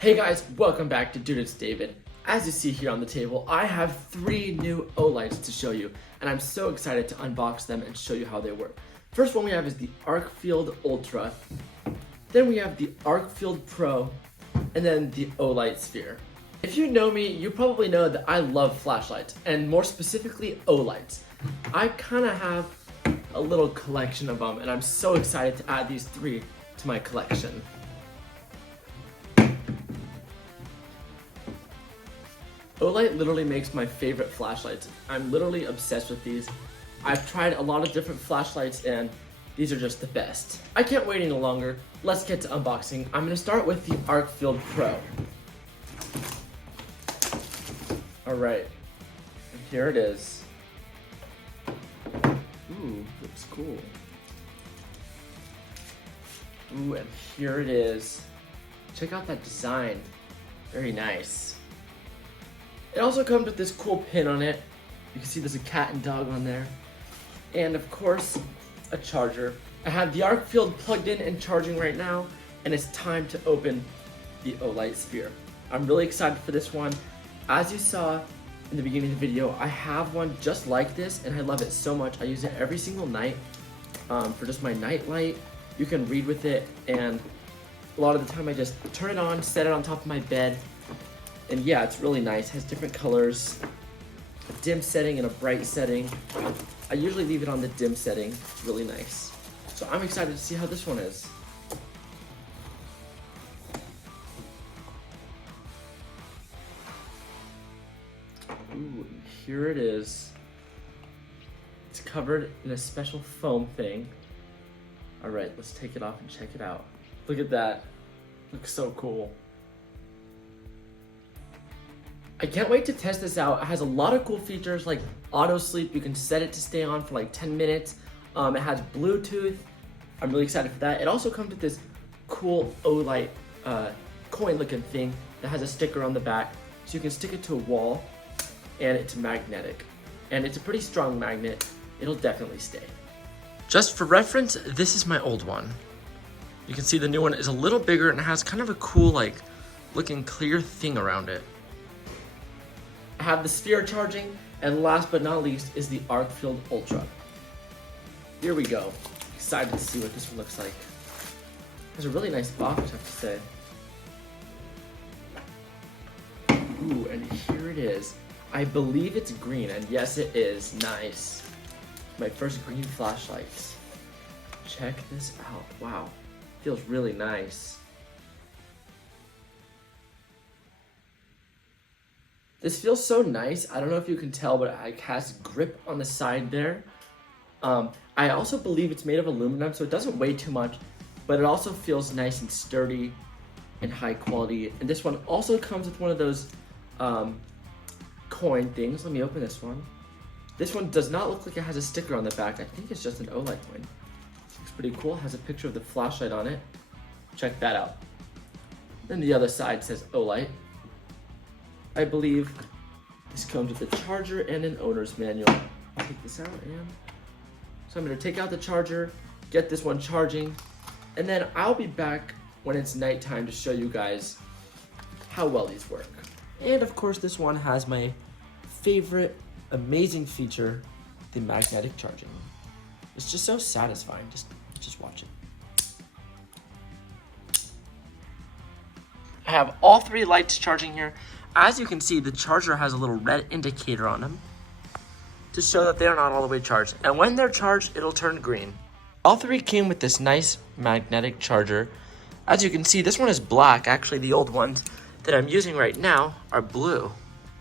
Hey guys, welcome back to Dude It's David. As you see here on the table, I have 3 new Olights to show you, and I'm so excited to unbox them and show you how they work. First one we have is the Arcfield Ultra, then we have the Arcfield Pro, and then the Olight Sphere. If you know me, you probably know that I love flashlights, and more specifically Olights. I kind of have a little collection of them, and I'm so excited to add these 3 to my collection. Olight literally makes my favorite flashlights. I'm literally obsessed with these. I've tried a lot of different flashlights and these are just the best. I can't wait any longer. Let's get to unboxing. I'm gonna start with the Arcfield Pro. All right, and here it is. Ooh, looks cool. Ooh, and here it is. Check out that design, very nice. It also comes with this cool pin on it. You can see there's a cat and dog on there. And of course, a charger. I have the Arcfield plugged in and charging right now, and it's time to open the Olight Sphere. I'm really excited for this one. As you saw in the beginning of the video, I have one just like this, and I love it so much. I use it every single night for just my night light. You can read with it, and a lot of the time I just turn it on, set it on top of my bed, and yeah, it's really nice. It has different colors, a dim setting and a bright setting. I usually leave it on the dim setting. It's really nice. So I'm excited to see how this one is. Ooh, here it is. It's covered in a special foam thing. All right, let's take it off and check it out. Look at that. Looks so cool. I can't wait to test this out. It has a lot of cool features like auto sleep. You can set it to stay on for like 10 minutes. It has Bluetooth. I'm really excited for that. It also comes with this cool Olight coin looking thing that has a sticker on the back. So you can stick it to a wall and it's magnetic. And it's a pretty strong magnet. It'll definitely stay. Just for reference, this is my old one. You can see the new one is a little bigger and has kind of a cool like looking clear thing around it. I have the Sphere charging, and last but not least is the Arcfield Ultra. Here we go. Excited to see what this one looks like. It's a really nice box, I have to say. Ooh, and here it is. I believe it's green, and yes it is. Nice. My first green flashlight. Check this out. Wow. Feels really nice. This feels so nice. I don't know if you can tell, but it has grip on the side there. I also believe it's made of aluminum, so it doesn't weigh too much, but it also feels nice and sturdy and high quality. And this one also comes with one of those coin things. Let me open this one. This one does not look like it has a sticker on the back. I think it's just an Olight coin. Looks pretty cool. It has a picture of the flashlight on it. Check that out. Then the other side says Olight. I believe this comes with a charger and an owner's manual. I'll take this out and so I'm gonna take out the charger, get this one charging, and then I'll be back when it's nighttime to show you guys how well these work. And of course this one has my favorite amazing feature, the magnetic charging. It's just so satisfying, just watch it. I have all 3 lights charging here. As you can see, the charger has a little red indicator on them to show that they're not all the way charged. And when they're charged, it'll turn green. All 3 came with this nice magnetic charger. As you can see, this one is black. Actually, the old ones that I'm using right now are blue.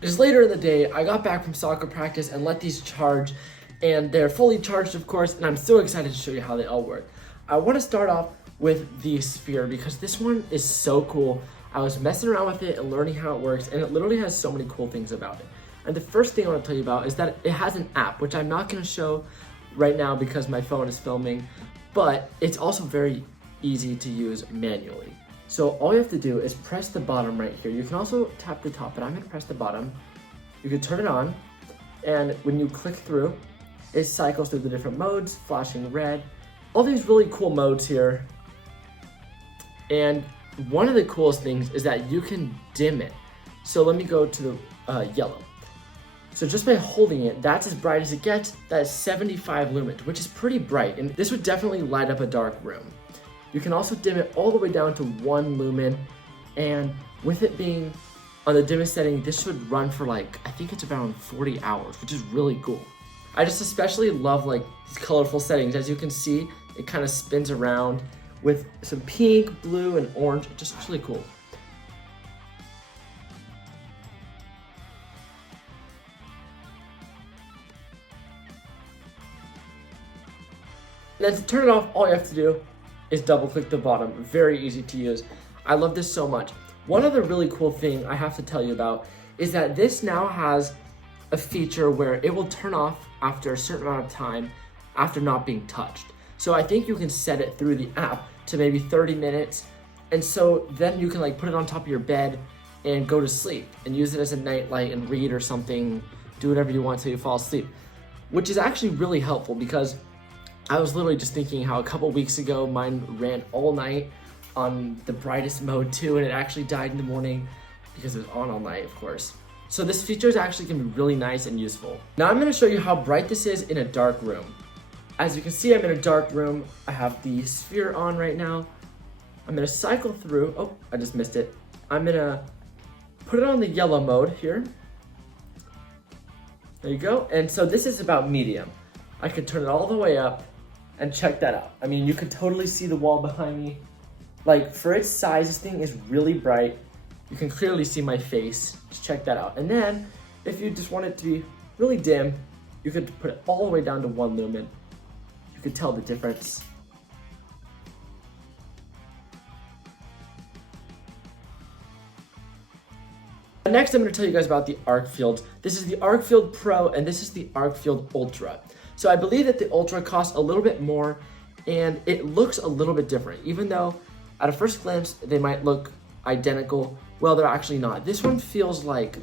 Just later in the day, I got back from soccer practice and let these charge. And they're fully charged, of course, and I'm so excited to show you how they all work. I want to start off with the Sphere because this one is so cool. I was messing around with it and learning how it works, and it literally has so many cool things about it. And the first thing I want to tell you about is that it has an app, which I'm not going to show right now because my phone is filming, but it's also very easy to use manually. So all you have to do is press the bottom right here. You can also tap the top, but I'm going to press the bottom. You can turn it on, and when you click through, it cycles through the different modes, flashing red. All these really cool modes here. And one of the coolest things is that you can dim it. So let me go to the yellow. So just by holding it, that's as bright as it gets. That is 75 lumens, which is pretty bright. And this would definitely light up a dark room. You can also dim it all the way down to 1 lumen. And with it being on the dimmest setting, this should run for like, I think it's around 40 hours, which is really cool. I just especially love like these colorful settings. As you can see, it kind of spins around with some pink, blue, and orange. It just looks really cool. And then to turn it off, all you have to do is double click the bottom. Very easy to use. I love this so much. One other really cool thing I have to tell you about is that this now has a feature where it will turn off after a certain amount of time after not being touched. So I think you can set it through the app to maybe 30 minutes. And so then you can like put it on top of your bed and go to sleep and use it as a nightlight and read or something, do whatever you want till you fall asleep, which is actually really helpful because I was literally just thinking how a couple weeks ago mine ran all night on the brightest mode too, and it actually died in the morning because it was on all night, of course. So this feature is actually gonna be really nice and useful. Now I'm gonna show you how bright this is in a dark room. As you can see, I'm in a dark room. I have the sphere on right now. I'm gonna cycle through, oh, I just missed it. I'm gonna put it on the yellow mode here. There you go, and so this is about medium. I could turn it all the way up and check that out. I mean, you could totally see the wall behind me. Like for its size, this thing is really bright. You can clearly see my face. Just check that out. And then if you just want it to be really dim, you could put it all the way down to 1 lumen. You could tell the difference. Next, I'm going to tell you guys about the Arcfield. This is the Arcfield Pro and this is the Arcfield Ultra. So I believe that the Ultra costs a little bit more and it looks a little bit different. Even though at a first glance, they might look identical. Well, they're actually not. This one feels like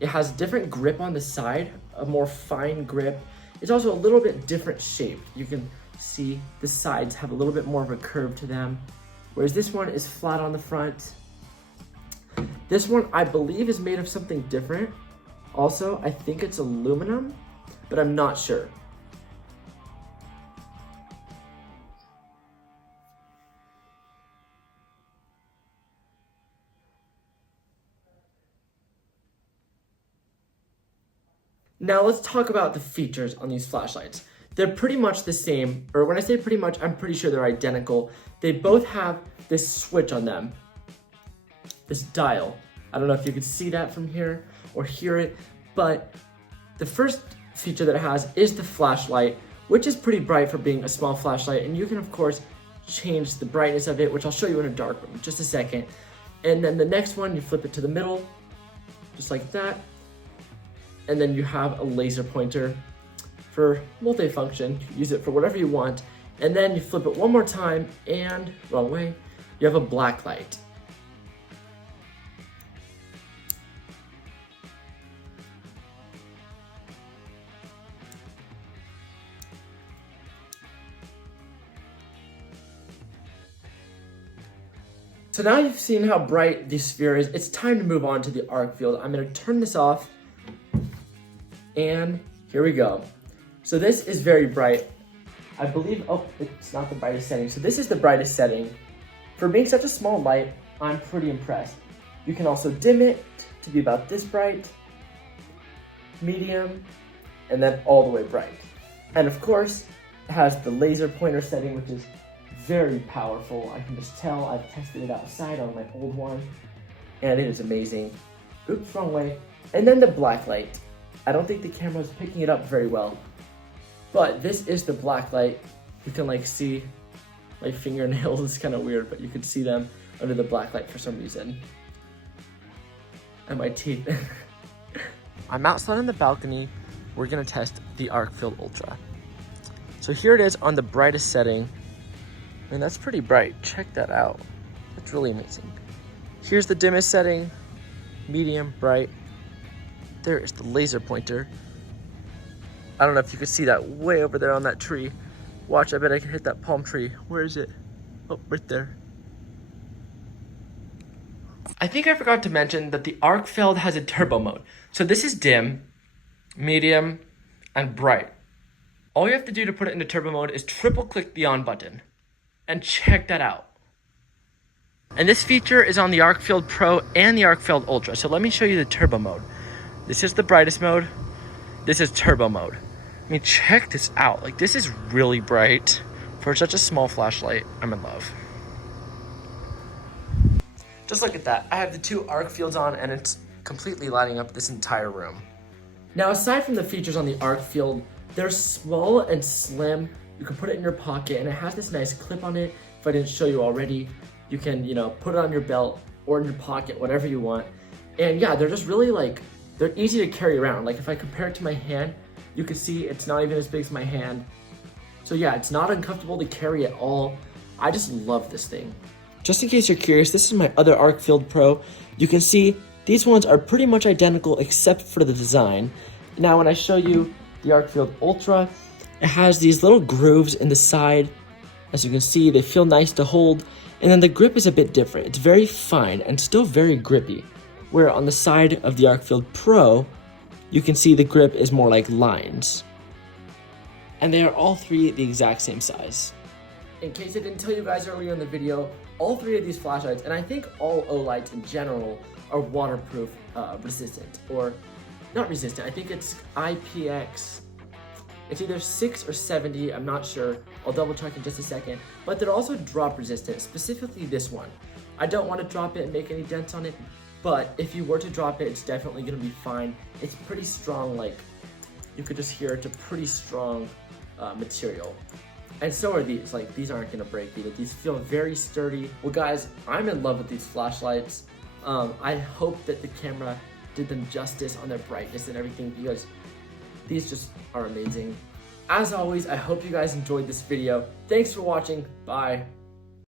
it has different grip on the side, a more fine grip. It's also a little bit different shape. You can see the sides have a little bit more of a curve to them, whereas this one is flat on the front. This one, I believe, is made of something different. Also, I think it's aluminum, but I'm not sure. Now let's talk about the features on these flashlights. They're pretty much the same, or when I say pretty much, I'm pretty sure they're identical. They both have this switch on them, this dial. I don't know if you can see that from here or hear it, but the first feature that it has is the flashlight, which is pretty bright for being a small flashlight, and you can of course change the brightness of it, which I'll show you in a dark room in just a second. And then the next one, you flip it to the middle, just like that. And then you have a laser pointer for multifunction. You can use it for whatever you want. And then you flip it one more time and, wrong way, you have a black light. So now you've seen how bright the sphere is, it's time to move on to the Arcfield. I'm gonna turn this off. And here we go. So this is very bright. I believe, oh, it's not the brightest setting. So this is the brightest setting. For being such a small light, I'm pretty impressed. You can also dim it to be about this bright, medium, and then all the way bright. And of course, it has the laser pointer setting, which is very powerful. I can just tell. I've tested it outside on my old one, and it is amazing. Oops, wrong way. And then the black light. I don't think the camera is picking it up very well, but this is the black light. You can like see my fingernails. It's kind of weird, but you can see them under the black light for some reason. And my teeth. I'm outside on the balcony. We're gonna test the Arcfield Ultra. So here it is on the brightest setting. And that's pretty bright. Check that out. That's really amazing. Here's the dimmest setting, medium, bright. There is the laser pointer. I don't know if you can see that way over there on that tree. Watch, I bet I can hit that palm tree. Where is it? Oh, right there. I think I forgot to mention that the Arcfield has a turbo mode. So this is dim, medium, and bright. All you have to do to put it into turbo mode is triple click the on button. And check that out. And this feature is on the Arcfield Pro and the Arcfield Ultra. So let me show you the turbo mode. This is the brightest mode. This is turbo mode. I mean, check this out. Like, this is really bright. For such a small flashlight, I'm in love. Just look at that. I have the two Arcfields on and it's completely lighting up this entire room. Now, aside from the features on the Arcfield, they're small and slim. You can put it in your pocket and it has this nice clip on it. If I didn't show you already, you can, put it on your belt or in your pocket, whatever you want. And yeah, they're just really they're easy to carry around. Like if I compare it to my hand, you can see it's not even as big as my hand. So yeah, it's not uncomfortable to carry at all. I just love this thing. Just in case you're curious, this is my other Arcfield Pro. You can see these ones are pretty much identical except for the design. Now when I show you the Arcfield Ultra, it has these little grooves in the side. As you can see, they feel nice to hold. And then the grip is a bit different. It's very fine and still very grippy. Where on the side of the Arcfield Pro, you can see the grip is more like lines. And they are all three the exact same size. In case I didn't tell you guys earlier in the video, all three of these flashlights, and I think all Olights in general, are waterproof resistant, or not resistant, I think it's IPX. It's either 6 or 70, I'm not sure. I'll double check in just a second. But they're also drop resistant, specifically this one. I don't want to drop it and make any dents on it, but if you were to drop it, it's definitely going to be fine. It's pretty strong, like, you could just hear it's a pretty strong material. And so are these, like, these aren't going to break either. These feel very sturdy. Well guys, I'm in love with these flashlights. I hope that the camera did them justice on their brightness and everything, because these just are amazing. As always, I hope you guys enjoyed this video. Thanks for watching. Bye.